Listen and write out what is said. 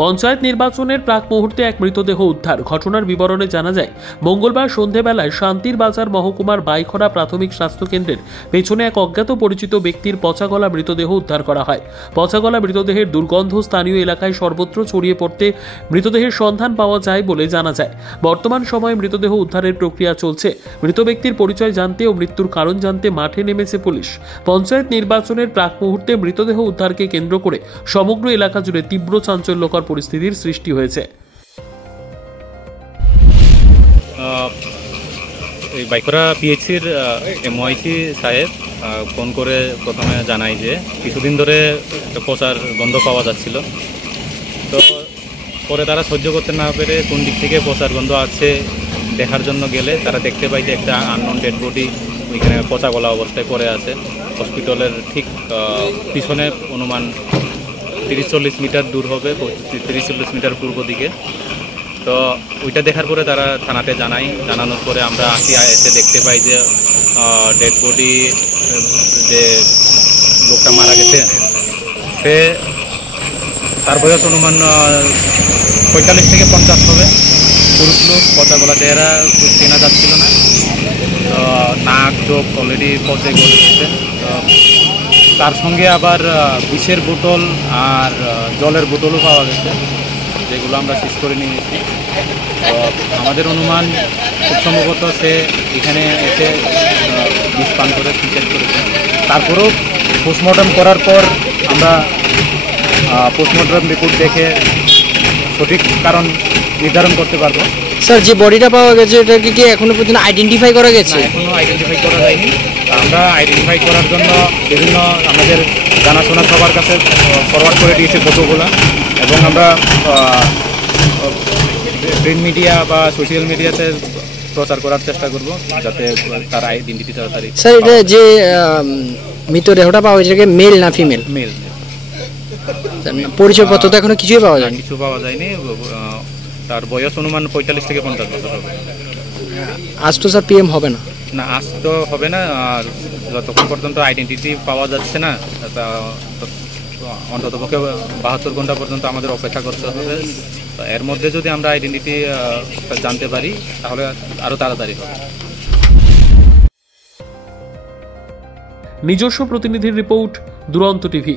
পঞ্চায়েত নির্বাচনের প্রাক মুহূর্তে এক মৃতদেহ উদ্ধার। ঘটনার বিবরণে জানা যায়, মঙ্গলবার সন্ধেবেলায় শান্তির বাজার মহকুমার বাইখরা প্রাথমিক স্বাস্থ্য কেন্দ্রের পেছনে এক অজ্ঞাত পরিচিত ব্যক্তির পচাগলা মৃতদেহ উদ্ধার করা হয়। পচাগলা মৃতদেহের দুর্গন্ধ স্থানীয় এলাকায় সর্বত্র ছড়িয়ে পড়তে মৃতদেহের সন্ধান পাওয়া যায় বলে জানা যায়। বর্তমান সময়ে মৃতদেহ উদ্ধারের প্রক্রিয়া চলছে। মৃত ব্যক্তির পরিচয় জানতে ও মৃত্যুর কারণ জানতে মাঠে নেমেছে পুলিশ। পঞ্চায়েত নির্বাচনের প্রাক মুহূর্তে মৃতদেহ উদ্ধারকে কেন্দ্র করে সমগ্র এলাকা জুড়ে তীব্র চাঞ্চল্যকর পরিস্থিতির সৃষ্টি হয়েছে। বাইখরা পিএইচির এমওআইসি সাহেব ফোন করে প্রথমে জানায় যে কিছুদিন ধরে পচার গন্ধ পাওয়া যাচ্ছিল। তো পরে তারা সহ্য করতে না পেরে কোন দিক থেকে পচার গন্ধ আছে দেখার জন্য গেলে তারা দেখতে পায় যে একটা আননোন ডেড বডি ওইখানে পচা গলা অবস্থায় পড়ে আছে। হসপিটালের ঠিক পিছনে অনুমান 30-40 মিটার দূর হবে, 30-40 মিটার পূর্ব দিকে। তো ওইটা দেখার পরে তারা থানাতে জানানোর পরে আমরা এসে দেখতে পাই যে ডেড বডি যে লোকটা মারা গেছে সে তার বয়স অনুমান 45 থেকে 50 হবে। পুরুষ লোক, পচা গলা চেহারা চেনা যাচ্ছিল না। নাক চোখ অলরেডি পচে গেছে। তার সঙ্গে আবার বিষের বোতল আর জলের বোতলও পাওয়া গেছে, যেগুলো আমরা শেষ করে নিয়েছি। তো আমাদের অনুমান খুব সম্ভবত সে এখানে এসে বিষ পান করে সুইসাইড করেছে। তারপরেও পোস্টমর্টম করার পর আমরা পোস্টমর্টম রিপোর্ট দেখে সঠিক কারণ নির্ধারণ করতে পারবো। স্যার, যে বডিটা পাওয়া গেছে এটাকে কি এখনো পর্যন্ত আইডেন্টিফাই করা গেছে? এখনো আইডেন্টিফাই করা যায়নি। আমরা আইডেন্টিফাই করার জন্য বিভিন্ন আমাদের জানাশোনা সবার কাছে ফরওয়ার্ড করে দিয়েছি ফটোগুলো, এবং আমরা প্রিন্ট মিডিয়া বা সোশ্যাল মিডিয়াতে প্রচার করার চেষ্টা করব যাতে তার আইডেন্টিটি তাড়াতাড়ি। স্যার, এটা যে মৃতদেহটা পাওয়া গেছে মেল না ফিমেল? মেল। পরিচয়পত্র তো এখনো কিছুই পাওয়া যায়নি? কিছু পাওয়া যায়নি। তার বয়স অনুমান 45 থেকে 50 বছর হবে। আজ তো স্যার পিএম হবে না? না, আজ তো হবে না। আর যতক্ষণ পর্যন্ত আইডেন্টিটি পাওয়া যাচ্ছে না অন্ততপক্ষে 72 ঘন্টা পর্যন্ত আমাদের অপেক্ষা করতে হবে। এর মধ্যে যদি আমরা আইডেন্টিটি জানতে পারি তাহলে আরো তাড়াতাড়ি হবে। নিজস্ব প্রতিনিধির রিপোর্ট, দুরন্ত টিভি।